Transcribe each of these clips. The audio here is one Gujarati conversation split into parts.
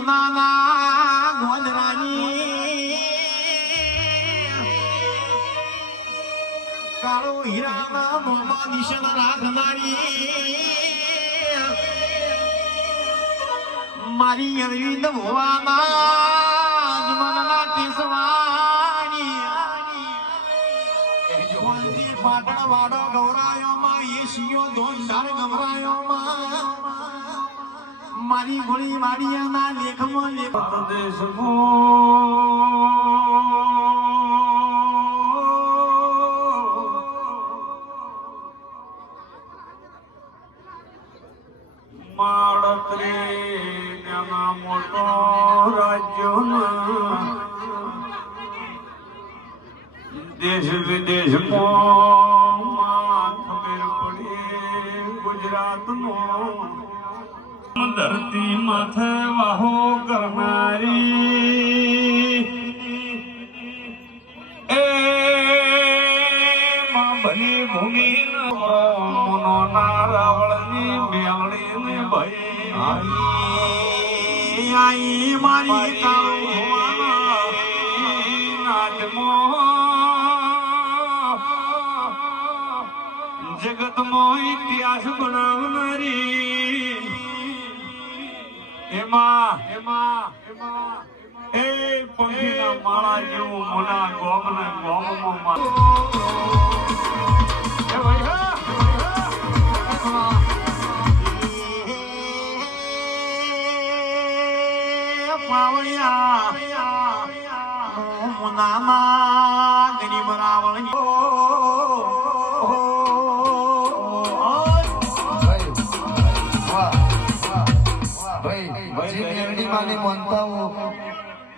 મુનાના ગોંદરાની કાળો હીરાના મોમાં નિશાન રાખનારી મારી અરવિંદ ભુવાના જીવનના કેસવાની પાટણ વાડો ગૌરાયોમાં એ શિયો ધોંધાર ગમરાયોમાં મારી ગોળી વાડિયાના લેખમાં લેખ માળત્રે નાના મોટો રાજ્યોના દેશ વિદેશમાં ખબર પડે ગુજરાતનો ધરતી માથે વાહો કરનારી એ માં ભલી ભૂમિ મનો ના રાવળની મેળડી ને ભાઈ આઈ મારી કાળો નાચમો જગતમો ઇતિહાસ બનાવનારી એમાં એ પંખીના માળા જેવું મોના ગોમના ગોમમાં મુનાના ગરીબ રાવણ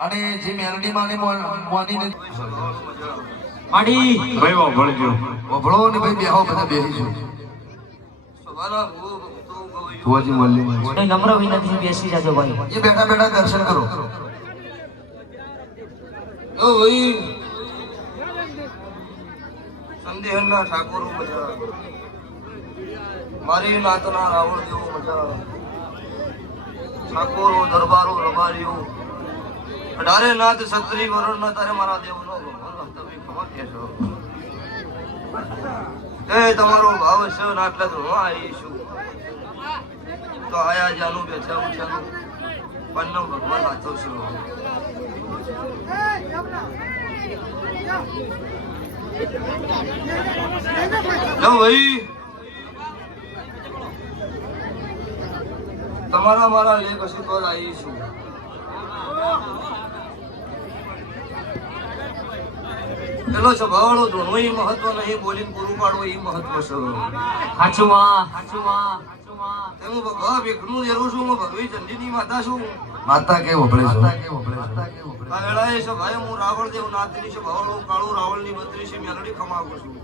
અને જે મેલડી માને મોનીને માડી ભાઈ વળજો વભળો ને ભાઈ બેહો બધા બેહીજો ભુવાજી મલ્લી નમ્ર વિનંતી બેસી જાજો ભાઈ એ બેઠા બેઠા દર્શન કરો ઓ ભાઈ સંદેહના ઠાકોર મજા મારી નાતના રાવણ જેવો મજા ઠાકોરો દરબારો રબારીઓ 18 નાથ ક્ષત્રિય વરણના તારે મારા દેવનો તમે ખબર કહેશો એ તમારો ભાવ છે ને આટલા તો હું આવીશું તો આયા જાનું બેઠા ઉઠાનું પન્નો ભગવાન હાથો છું લો ભાઈ તમારા મારા લે કશું તો આવીશું પેલો સ્વભાવનો ધોનો એ મહત્વ નહીં બોલીને પૂરું પાડવું એ મહત્વ છે હાચુમાં હું ભગવા ભેખનું દેરું છું હું ભગવી ચંડીની માતા છું માતા કે વભળે છો આ વેળાએ સભાએ હું રાવણ દેવ નાથની સ્વભાવનો કાળું રાવણની 32 મેલડી ખમાવું છું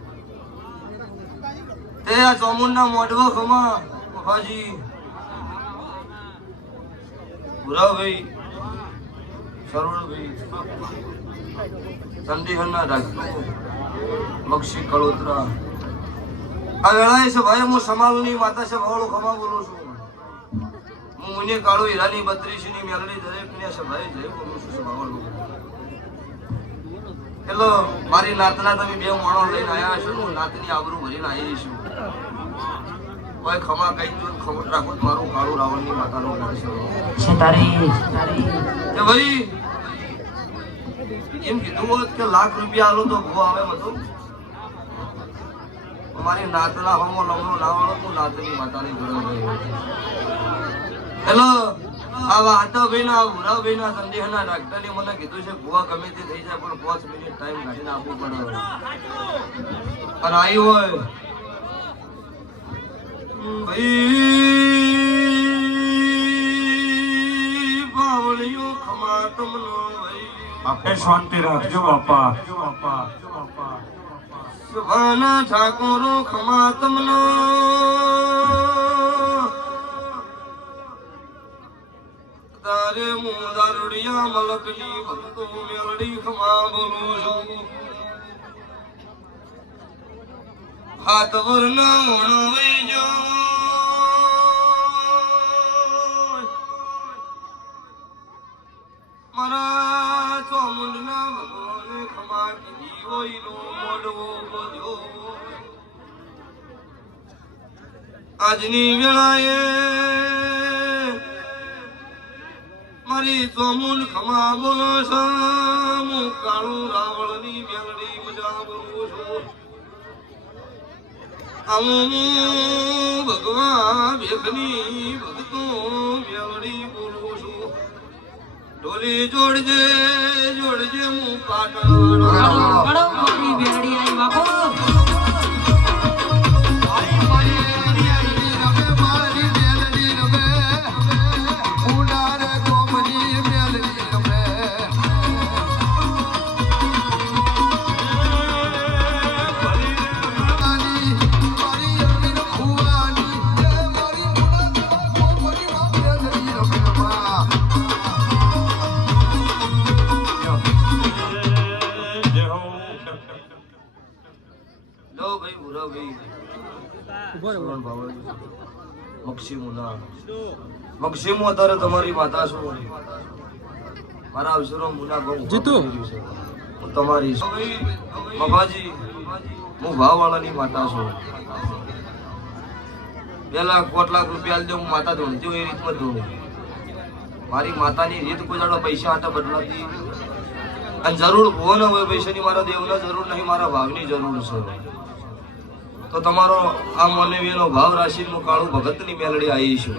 તે આ ચોમુંડના મોઢવો ખમા મફાજી ભુરાભાઈ સરોણભાઈ ચંડીગઢના ડાક્ટર મક્ષી કળોતરા આ વેળાએ છે ભાઈ હું સમાલની માતા છે ભાવળો ખમા બોલું છું હું મુને કાળો હીરાની 32 ની મેલડી દરેકને છે ભાઈ જય બોલું છું ભાવળો હેલો મારી નાતના તમે બે માણો લઈને આયા છો હું નાતની આબરૂ ભરીને આવી છું કોઈ ખમા કઈ જો ખબર રાખો મારું કાળું રાવણની માતાનો નામ છે તારી કે ભાઈ એમ કીધું હોત કે લાખ રૂપિયા આલો તો ભૂ આવે મતો અમારી નાતના હોમો લમણો લાવવાનો તો નાતની માતાની ઘરે ગયો હેલો આ વાતભાઈના ભૂરાભાઈના સંદેહના ડાક્ટરે મને કીધું છે ભૂવા ગમે તે થઈ જાય પણ 5 મિનિટ ટાઈમ કાઢીને આપવું પડે અને આવી હોય ભાઈ બાવળિયો ખમા તમનો આપે શાંતિ રાખજો બાપા સુભાના ઠાકોરો ખમા તમનો તારે હું દારૂડિયા મલકની ભક્તો મેલડી ખમા બોલું છું હાથ વરના મોણવાઈ આજની વેળાએ મારી સોમુન ખમા બોલો છું કાળું રાવણની મેલડી મજા બોલું છું આવું ભગવાન ભેખની ભક્તો મેલડી બોલું છું ઢોલી જોડજે જોડજે હું પાટણ કડો મારી બેડી આઈ બાપુ મક્ષીમો અત્યારે તમારી માતા છું મારા અવસરો મુના બહુ હું તમારી બાબાજી હું ભાવવાળાની માતા છું પેલા ₹1 લાખ આલી દે હું માતા ધોણતી હોય એ રીતમાં ધોણું મારી માતાની રીત કોઈ દાડો પૈસા હાથે બદલાતી અને જરૂર હો ન હોય પૈસાની મારા દેવના જરૂર નહીં મારા ભાવની જરૂર છે તો તમારો આ મનેવીનો ભાવ રાશિનો કાળું ભગતની મેલડી આવી છું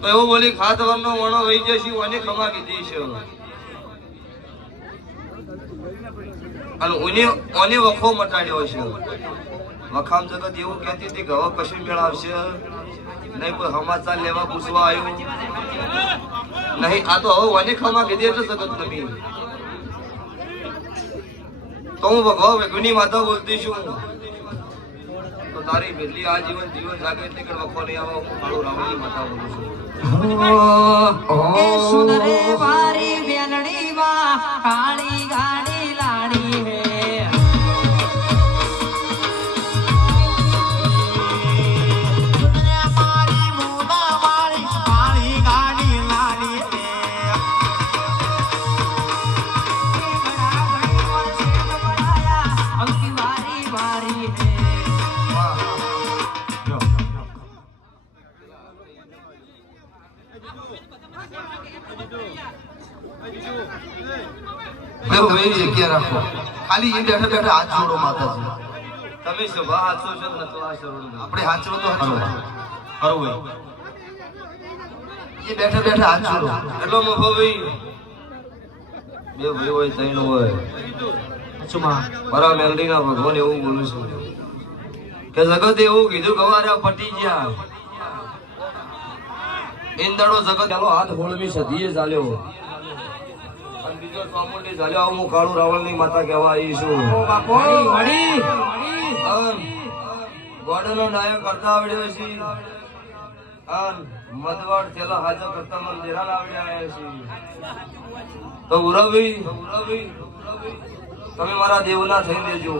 તો એવું બોલી ખાતવરનો વણો વહી જશે ઓને ખમા કીધી છે અને ઓને વખો મટાડ્યો છે વખામ જગત એવું કહેતી હતી કે હવે કશું મેળ આવશે નહીં કોઈ સમાચાર લેવા પૂછવા આવ્યું નહીં આ તો હવે ઓને ખમા કીધી એટલે જગત નમી તો હું ભગવાન વેગુની માતા બોલતી છું તો તારી બિરલી આ જીવન જાગે એટલે કે વખો નહીં આવો હું કાળું રાવણની માતા બોલું છું એ સુનરે મારી બેલડી માં કાળી ગાડી લાડી હે મારી મોના મારી કાળી ગાડી લાડી અંકી વારી વારી હે જગ્યા રાખો ખાલી એ બેઠા બેઠા હાથ જોડો માતાજી તમે સભા હાચો છો નતો આ શરણ આપણે હાથ જોડો તો હાથ જોડો હરવે એ બેઠા બેઠા હાથ જોડો એટલો મોભો ભાઈ બે ભાઈ હોય ત્રણ હોય અચુમા મારા મેલડીના ભગવાન એવું બોલું છું કે જગત એવું કીધું ગવારા પટી ગયા ઇંદડો જગત ચાલો હાથ હોળવી સદીએ ચાલ્યો અને બીજો ચામુંડી ચાલ્યો આવું હું કાળું રાવણની માતા કહેવા આવી છું ગોડનો ડાયો કરતા આવડ્યો છે અને મદવાડ થેલા હાજર કરતા મને દેરાલ આવડ્યા છે તો ઉરવી તમે મારા દેવના થઈ દેજો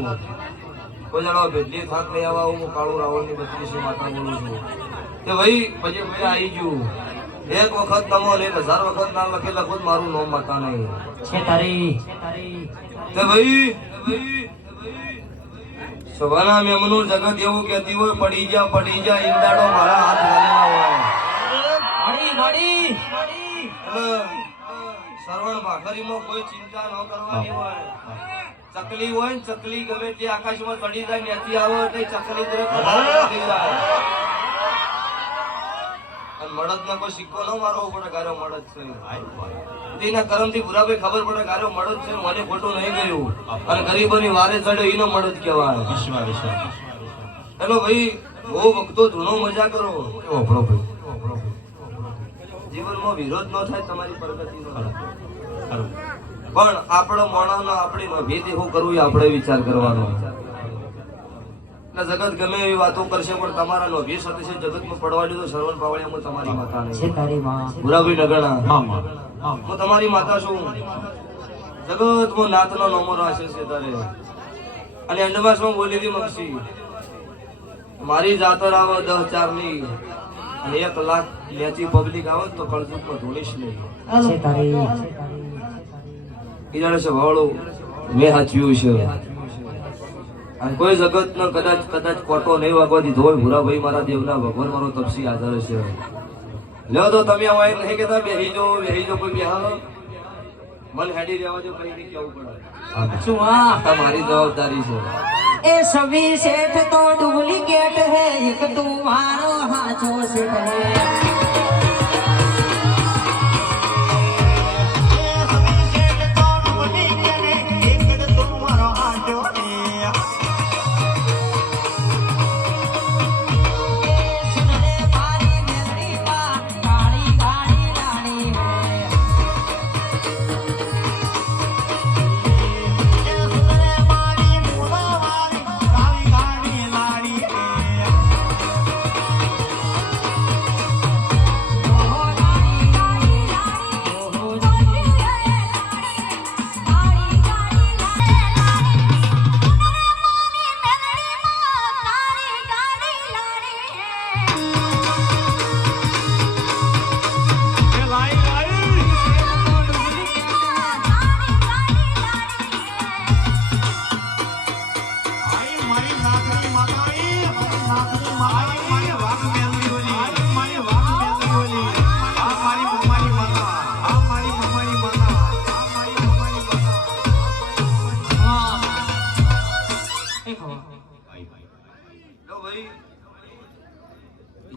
કોઈ જાણો ભેટલી થાક લઈ આવા હું કાળું રાવણની 32 માતા બોલું છું કે ભાઈ પછી આવી ગયું એક વખત તમો ને 1000 વખત ના લખે લખું મારું નામ માતા નહીં છે તારી કે ભાઈ સવાના મેમનું જગત એવું કહેતી હોય પડી જા ઈંડાડો મારા હાથ ગાલેલા હોય સરવણ ભાખરીમાં કોઈ ચિંતા ન કરવાની હોય ચકલી હોય ને ચકલી ગમે તે આકાશમાં ચડી જાય ત્યાંથી આવે એટલે ચકલી તરફ થઈ જાય અને મળદ ને કોઈ સિક્કો ન મારવો પડે ગારો મળદ છે તેના કરમથી ભૂરાભાઈ ખબર પડે ગારો મળદ છે મને ખોટું નહીં ગયું અને ગરીબોની વારે ચડ્યો એનો મળદ કહેવાય હેલો ભાઈ બહુ ભક્તો ધૂણો મજા કરો જીવનમાં વિરોધ ન થાય તમારી પ્રગતિ પણ આપણો મોણાનો આપણી ભેદ એવું કરવું એ આપણે વિચાર કરવાનો એટલે જગત ગમે એવી વાતો કરશે પણ તમારા નો ભેસ હશે જગતમાં પડવાની તો સરવણ પાવળિયામાં તમારી માતા છે નહીં તારી માં ભૂરાભાઈ નગણા હું તમારી માતા છું જગતમાં નાતનો નોમો રાશે છે તારે અને અંડમાસમાં બોલી હતી મક્ષી મારી જાતર આવે 10,000 ની અને 1 લાખ નેચી પબ્લિક આવે તો કળજુગમાં ધોળીશ નહીં છે તારી ઈ જાણે છે વાળો મેં હાચવ્યું છે અને કોઈ જગત ને કદાચ કોટો નહીં વાગવા દીધો હોય ભૂરાભાઈ મારા દેવના ભગવાન મારો તપસી હાજર છે લ્યો તો તમે આવા નહીં કેતા બેહી જો કોઈ બેહાલો મન હેડી રહેવા દો કઈ નહીં કેવું પડે શું હા આ મારી જવાબદારી છે એ સभी सेठ तो डुप्लीकेट है एक तुम्हारो हाथो सेठ है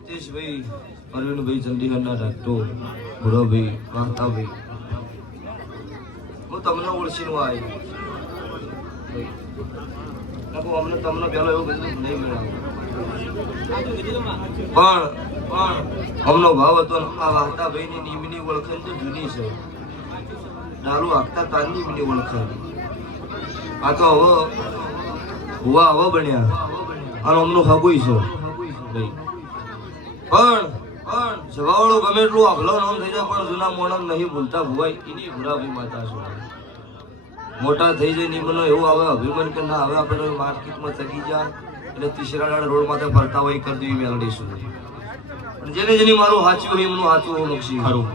હિતેશભાઈ અરવિંદભાઈ ચંદીગઢના ડોક્ટર ભૂરાભાઈ વાહતાભાઈ હું તમને ઓળખીને આવી અમને તમને પેલો એવું કીધું નહીં મળ્યું પણ અમનો ભાવ હતો આ વાહતાભાઈની નિમની ઓળખાણ તો જૂની છે ડાલુ આખતા તારની મીની ઓળખાણ આ તો હવે બન્યા અને અમનો ખાબુય છે પણ જવાવાળો ગમે એટલું આગલો નામ થઈ જાય પણ જૂના મોણમ નહીં ભૂલતા ભુવાય એની ભૂરાભાઈ માતા છે મોટા થઈ જાય ની મને એવું આવે અભિમાન કે ના હવે આપણે માર્કેટમાં ચગી જા એટલે તીસરા રોડ માથે ફરતા હોય કરી દેવી મેલડી શું પણ જેની મારું સાચું હોય એમનું સાચું હું લક્ષી ખરું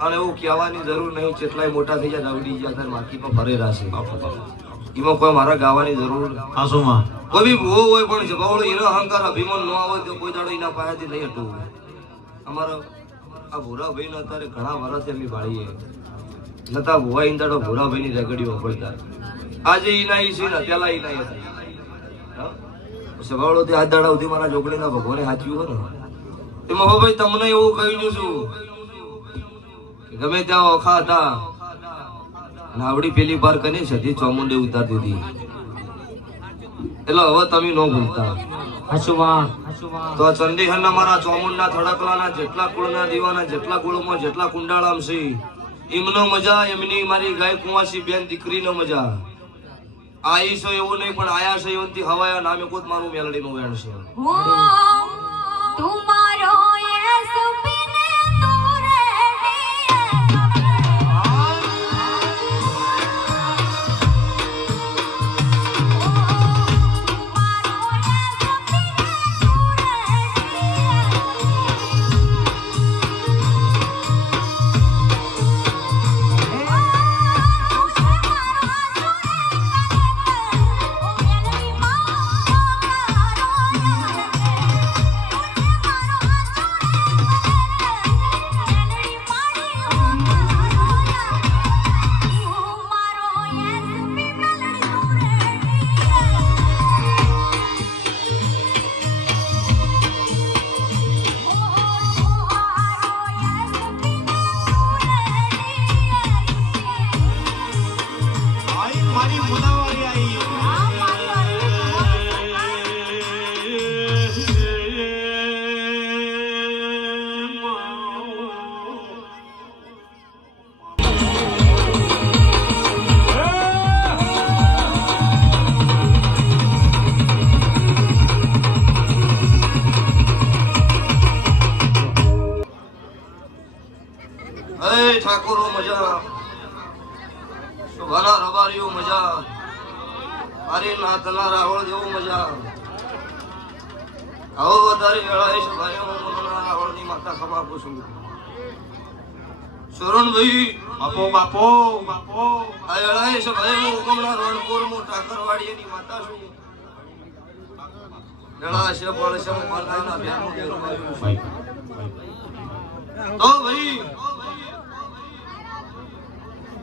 અને એવું કહેવાની જરૂર નહીં કેટલાય મોટા થઈ જાય આવડી ગયા ત્યારે માર્કેટમાં ફરેલા છે એમાં કોઈ મારા ગાવાની જરૂર આસુમાં કોઈ બી ભૂવો હોય પણ જવાવાળો એનો અહંકાર અભિમાન ન આવે તો કોઈ દાડો એના પાયાથી નહીં હટવું અમારા આ ભૂરાભાઈ અત્યારે ઘણા વર્ષથી અમે ભાળીએ નતા ભુવા દાડો ભૂરાભાઈની રગડીઓ પડતા આજે ઈના ઈ છે ને પેલા ઈના હતા સવાળો તે હાથ દાડા સુધી મારા જોગડીના ભગવાને સાચ્યું હોય ને એમાં ભાઈ તમને એવું કહી દઉં છું ગમે ત્યાં ઓખા હતા નાવડી પેલી બાર કની સધી ચોમુંડે ઉતારતી હતી એટલે હવે તમે ન ભૂલતા તો ચંડીગઢના મારા ચોમુંડના થડકલાના જેટલા કુળના દીવાના જેટલા કુળમાં જેટલા કુંડાળામ છે એમનો મજા એમની મારી ગાય કુંવાસી બેન દીકરીનો મજા આઈ છો એવું નહીં પણ આયા છે એવનથી હવાયા નામે કોત મારું મેલડીનું વેણ છે तुम्हारो ये सुपने तूरे મારી મુનાવારી આવી ઠાકોરો મજા શુભાના રબારીઓ મજા મારી નાથના રાવળ જેવું મજા આવો વધારે વેળાએ શુભાને હું રાવળની માતા ખબર પૂછું શરણભાઈ બાપો બાપો બાપો આ વેળાએ છે ભાઈ હું હુકમના રણપુર હું ઠાકરવાડીની માતા છું વેળા છે પણ છે હું માતાના બેનું બેરું આવ્યું છું. તો ભાઈ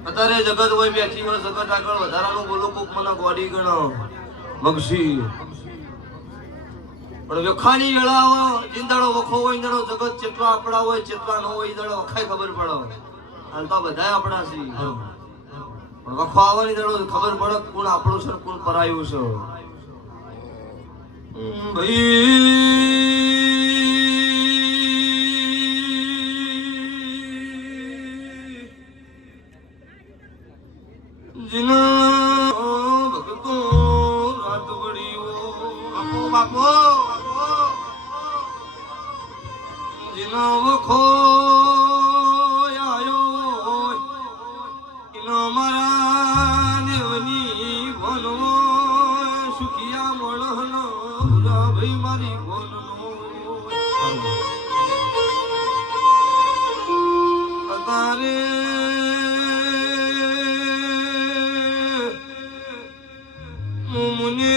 અત્યારે જગત હોય બેઠી હોય જગત આગળ વધારાનું બોલો કોક મને ગોડી ગણો મગસી પણ વેખાની વેળા જીંદાડો વખો હોય ઈંદાડો જગત જેટલા આપણા હોય જેટલા ન હોય ઈંદાડો વખાય ખબર પડે હાલ તો બધા આપણા છે પણ વખો આવવાની દાડો ખબર પડે કોણ આપણું છે કોણ પરાયું છે ભાઈ જીના ભગતો રાત વળીઓ બાપો બાપો જીના વખો આયો ઇનો મારા દેવની ભનો સુખિયા મળહનો ભૂલા ભાઈ મારી ભોનનો અતારે મુને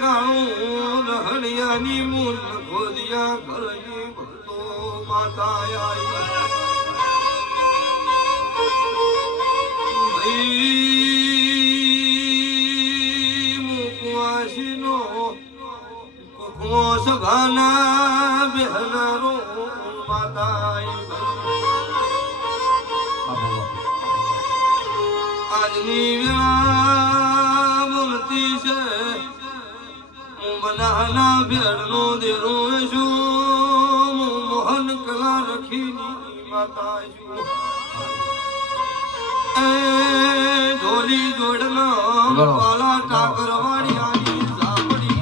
ગાઉં રહણિયાની મુન ખોદિયા ઘરની ભક્તો માતા આઈ મુકવાસીનો કોકમો સભાના બેહનારો માતા આઈ આજની વેળા બોલતી છે હું બનાના ભેડનો દેરો છું હું મોહન કલા રખીની માતા છું એ ઢોલી જોડનો પાલા ઠાકર વાડિયાની ઝાપડી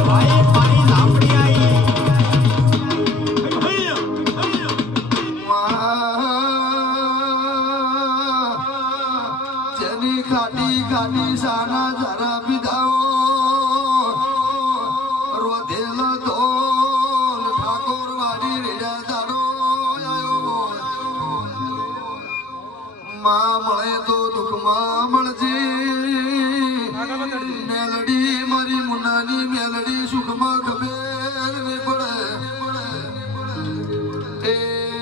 ભાઈ મારી ઝાપડી આવી જેની ખાટી ખાટી સાના જરા પીધાઓ રોધેલ ધોલ ઠાકોર વાડી રેડા દાડો માં મળે તો દુઃખમાં મળજે મેલડી મારી મુન્નાની મેલડી સુખમાં ખબર નહીં પડે એ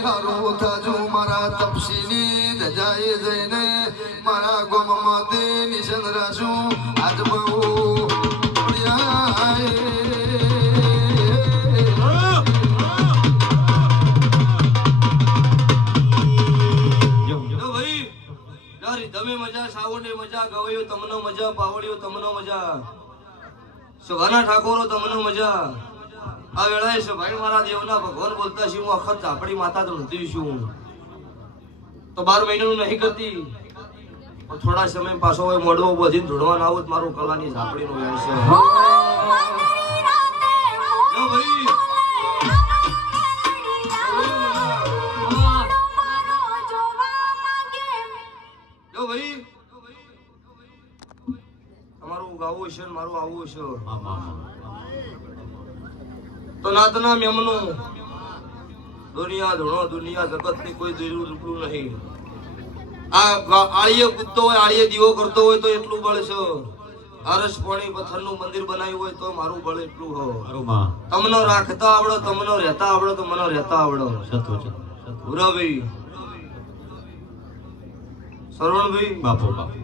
હારું થાજો મારા તપસીની દજાએ જઈને મારા ગોમમાં તે નિશન રાશું આજ બહુ તમે મજા સાવડે મજા ગવાયો તમનો મજા પાવડિયો તમનો મજા સભાના ઠાકોરો તમનો મજા આ વેળાએ સભાઈ મારા દેવના ભગવાન બોલતા છું હું અખત ઝાપડી માતા તો નથી છું તો 12 મહિનાનું નહીં કરતી પણ થોડા સમય પાછો હોય મોડવો બધીને જોડવા ના આવું મારું કલાની ઝાપડીનો વેળ છે હો મારી રાતે જો ભાઈ જો ભાઈ તમારું ગાવું છે ને મારું આવું છે તો નાતના મેમનો દુનિયા ધોણો દુનિયા જગત ની કોઈ જરૂર રૂપલું નહીં આ આળીએ કૂદતો હોય આળીએ દીવો કરતો હોય તો એટલું બળ છે હરસ પાણી પથ્થરનું મંદિર બનાવ્યું હોય તો મારું બળ એટલું હો તમને રાખતા આવડો તમને રહેતા આવડો તો મને રહેતા આવડો ભૂરાભાઈ સરવણભાઈ બાપો બાપો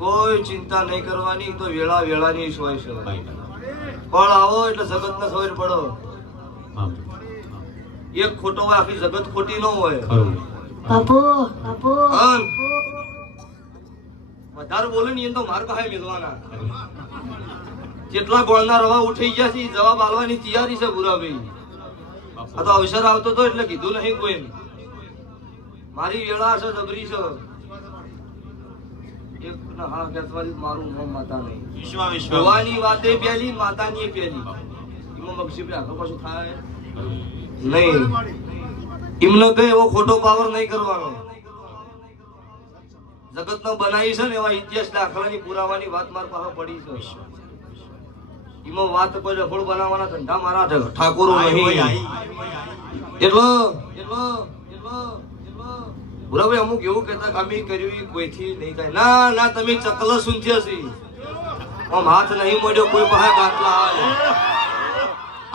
કોઈ ચિંતા નહીં કરવાની તો વેળા વેળાની જ હોય છે ફળ આવો એટલે જગત ને ખબર પડો એક ખોટો હોય આખી જગત ખોટી ન હોય અન વધારે બોલે ને એ તો માર કહે મેલવાના જેટલા ગોળના રવા ઉઠી ગયા છે જવાબ આલવાની તૈયારી છે ભૂરાભાઈ આ તો અવસર આવતો તો એટલે કીધું નહીં કોઈ મારી વેળા છે જબરી છે એક ના હા કહેવાય મારું નામ માતા નહીં ભવાની વાતે પેલી માતાની પેલી એમાં મગસીબે આગળ પાછું થાય નહીં એમને કઈ એવો ખોટો પાવર નહીં કરવાનો જગત નો બનાવી છે ને એવા ઇતિહાસ દાખલાની પુરાવાની વાત માર પાસે પડી છે એમાં વાત કોઈ રફળ બનાવવાના ધંધા મારા ઠાકોરો આઈ નહીં હોય, આઈ. એટલો બરાબર અમુક એવું કહેતા કે અમે કર્યું ઈ કોઈથી નહીં થાય. ના ના તમે ચકલ સુનથી હશી આમ હાથ નહીં મોડ્યો કોઈ પાસે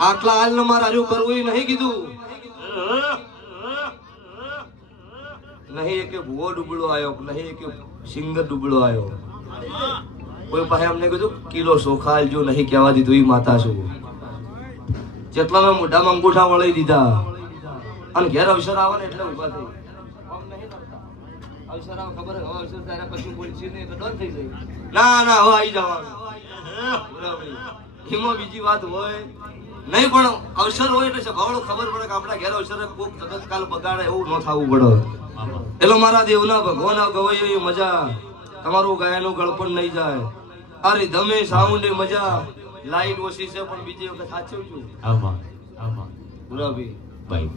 આટલા હાલ ને મારે હાર્યું કરવું ઈ નહીં કીધું નહીં કે ભૂવો ડૂબળો આવ્યો નહીં કે સિંગર ડૂબળો આવ્યો કોઈ પાસે અમને કીધું કિલો સોખા આલજો નહીં કહેવા દીધું ઈ માતા છું જેટલા મેં મોઢામાં અંગૂઠા વળી દીધા અને ઘેર અવસર આવે ને એટલે ઉભા થઈ અવસર આવે ખબર હવે અવસર તારે કશું બોલશે નહીં તો ડન થઈ જાય ના ના હવે આવી જવાનું એમાં બીજી વાત હોય નહીં પણ અવસર હોય એટલે સભાવડો ખબર પડે કે આપણા ઘેર અવસર કોક જગત કાલ બગાડે એવું ન થવું પડે એટલે મારા દેવના ભગવાન ગવાય એવી મજા તમારું ગાયનું ગળપણ નહીં જાય અરે ધમે સાઉન્ડ મજા લાઈટ ઓછી છે પણ બીજી વખત સાચવજો ભાઈ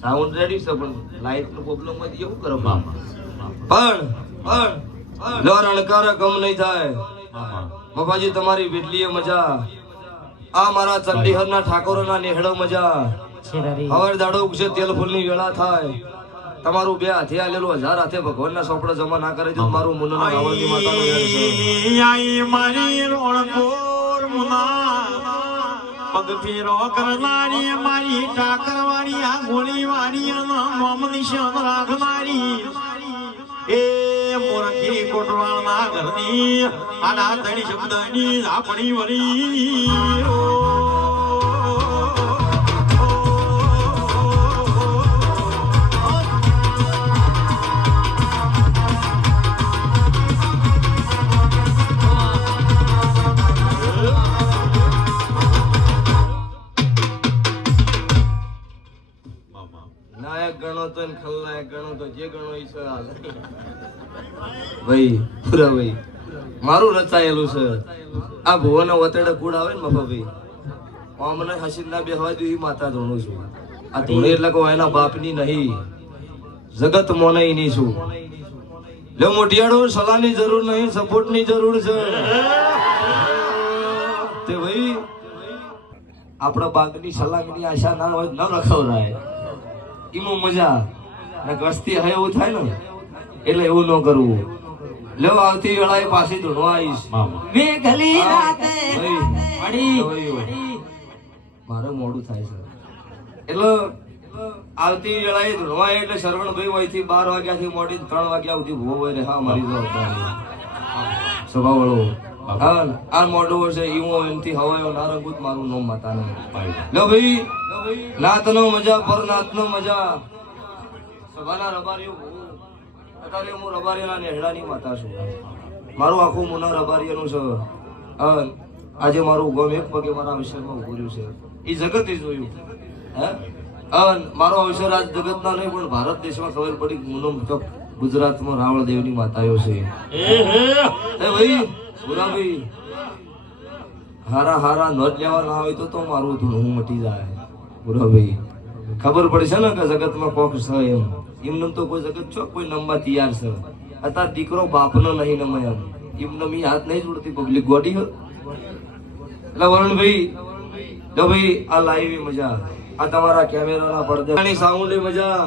સાઉન્ડ રેડી છે પણ લાઈટ નો પ્રોબ્લેમ હોય એવું કરો પણ લો રણકાર કમ નહીં થાય બાપાજી તમારી વેટલીએ મજા આ મારા ચંડીહરના ઠાકોરના નેહડો મજા હવાર દાડો ઉગશે તેલ ફૂલની વેળા થાય તમારું બે હાથે આલેલું 1000 હાથે ભગવાનના સોપડા જમા ના કરે તો મારું મુન્નાના રાવણની માતાનું યાદ છે આઈ મારી રોણપુર મુના પગ ફેરો કરનારી મારી ટાકરવાળી આ ગોળીવાળી મોમ નિશાન રાખનારી એ મોરખી કોટવાળના ઘરની આડા તણી શબ્દની આપણી વળી નાયક ગણો તો ને ખલનાયક ગણો તો જે ગણો ઈ છે હાલ ભાઈ પૂરા ભાઈ મારું રચાયેલું છે આ ભુવનો વતેડે કુડ આવે ને મફા ભાઈ મને હસીન ના બેહવા દઉં ઈ માતા ધોણું છું આ ધોણી એટલે કોઈ એના બાપની નહીં જગત મોનઈ ની છું લે મોટિયાળો સલાહની જરૂર નહીં સપોર્ટની જરૂર છે તે ભાઈ આપણા બાગની સલાહની આશા ના હોય ન રખવરાય ઈમો મજા ને ગસ્તી હે એવું થાય ને એટલે એવું ન કરવું લો આવતી વેળાએ પાછી ધૂણવા આવીશ મેં ગલી રાતે મારે મોડું થાય છે એટલે આવતી વેળાએ ધૂણવા એટલે શરવણભાઈ હોયથી 12 વાગ્યાથી મોડી 3 વાગ્યા સુધી ભૂવો હોય રે હા મારી જવાબદારી સ્વભાવ વાળો હા આ મોઢું છે ઈમો એમથી હવાયો નારંગૂત મારું નામ માતા ને લો ભાઈ નાતનો મજા પર નાતનો મજા સભાના રબારીઓ અત્યારે હું રબારીના નેહડાની માતા છું મારું આખું મુના રબારીનું છે આજે મારું ગમ એક પગે મારા અવસરમાં ઉભું રહ્યું છે એ જગતે જોયું હે મારો અવસર આજ જગતના નહીં પણ ભારત દેશમાં ખબર પડી મુનો ગુજરાતમાં રાવણ દેવની માતાઓ છે એ ભાઈ ભાઈ હારા હારા નોટ લેવા ના હોય તો મારું ધૂણું મટી જાય ભાઈ ખબર પડશે ને કે જગતમાં કોક છે એમને તો કોઈ જગત છો કોઈ નમવા તૈયાર છે અત્યારે દીકરો બાપનો નહીં નમે એમ એમને મી હાથ નહીં જોડતી પબ્લિક ગોડી એટલે વરુણભાઈ જો ભાઈ આ લાઈવ મજા આ તમારા કેમેરાના પડદા સાઉન્ડ મજા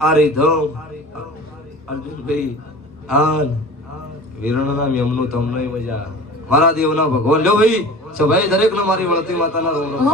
આ રીધમ અર્જુનભાઈ આન વીરણના મેમનું તમને મજા મારા દેવના ભગવાન લો ભાઈ સભાઈ દરેક ને મારી વળતી માતાના રોમ રોમ